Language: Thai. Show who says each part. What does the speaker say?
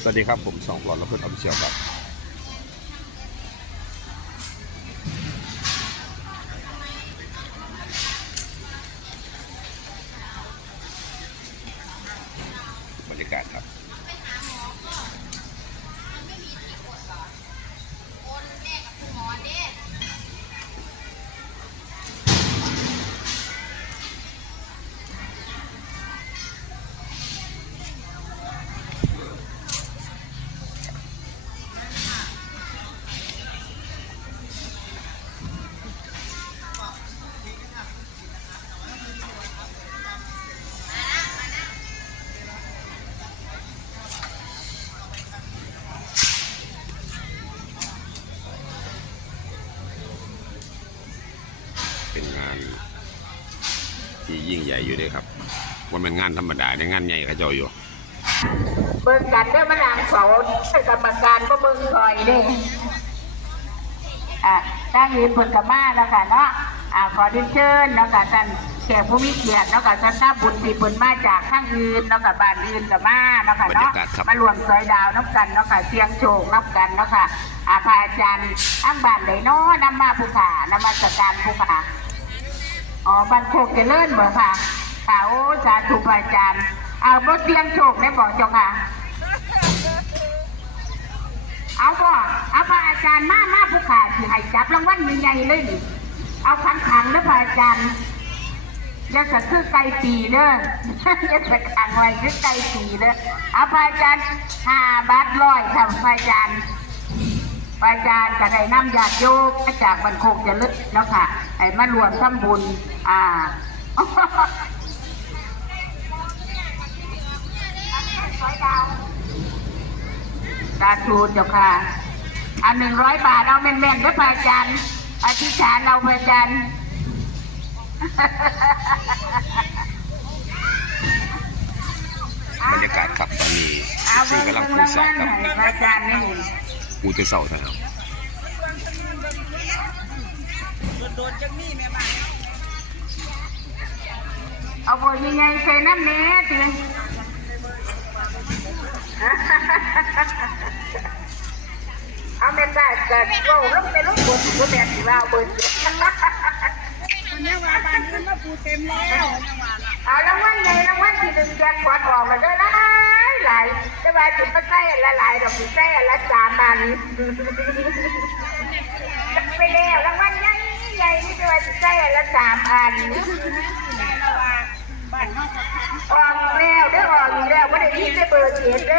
Speaker 1: สวัสดีครับผมสองหลอดและเพื่อนออฟฟิเชียลครับานที่ยิ่งใหญ่อยู่ด้วยครับว่ามันงานธรรมดาในยงานใหญ่เขาเจ้าอยู่
Speaker 2: เบิ่งกันเด้อมาหลังเสาให้กรรมการก็เบิ่งคอยเด้อะตั้งยืนเพิ่นกับมาแล้วค่ะเนาะอ่าขอดิเชิญแล้วก็ท่านแขกผู้มีเกียรติแล้วก็ท่านทราบบุญที่เพิ่นมาจากข้างอื่นแล้วก็บ้านอื่นกับมาแล้วค่ะ
Speaker 1: บรร
Speaker 2: เนาะ
Speaker 1: ยากาศครับ
Speaker 2: มารวมสอยดาวนับกันเนาะค่ะเสียงโชคนับกันเนาะค่ะอาพระอาจารย์ทั้งบ้านไดเนาะนำมาผู้ขานำมาจัดการผู้ขา อ๋อบันโคกเจริญเหมือนค่ะค่ะโอ้สาธุอาจารย์เอาบ่เตรียมโชคได้บอกเจ้าค่ะ เอาบ่เอาพระอาจารย์มามาผู้ขาสิให้จับรางวัลใหญ่ๆเลยนี่เอาขันขังแล้วพระอาจารย์อย่าจะคือไก่ปีเด้ออย่าจะขังไว้คือไก่ปีเด้อเอาพระอาจารย์ห้าบาทร้อยค่ะพระอาจารย์ พระอาจารย์ก็ได้นำญาติโยมมาจากบันโคกเจะลึกแล้วค่ะ ไอ้มารวมทำบุญ อ่าสาธุเจ้าค่ะอันหนึ่งร้อยบาทเอาแม่นๆด้วยพระอาจารย์อธิษฐานเราพระอาจารย์
Speaker 1: บรรยากาศครับตอนนี้
Speaker 2: เอา
Speaker 1: ซึ่
Speaker 2: เบิ่
Speaker 1: ง
Speaker 2: ง
Speaker 1: กำลัง
Speaker 2: เบิ่ง
Speaker 1: พู
Speaker 2: รา
Speaker 1: ด
Speaker 2: ง
Speaker 1: สา
Speaker 2: วั
Speaker 1: ว
Speaker 2: ล
Speaker 1: ครับ
Speaker 2: ให้พระอาจารย์นี่
Speaker 1: ปูเตเสาเท่านั้น
Speaker 2: เอาบัวใหญ่ๆใส่น้ำเนี้ยทีเอาแม่ตาเกิดโอ้ลูกเป็นลูกบุญก็แม่สิว่าบุญ
Speaker 3: เนี่ยว่าบ้านอื่นมาปูเต็มแล้ว
Speaker 2: เอารางวัลใหญ่รางวัลที่หนึ่งแจกขวดออกมาเด้อหลาย หลายจะว่าจุงมาใส่ละหลายดอกสิใส่ละสามอันไปแล้วรางวัลใหญ่ใหญ่นี่จะว่าสิใส่ละสามอันออกแล้วเด้อออกอีกแล้วไม่ได้ยินได้เบอร์เสียเด้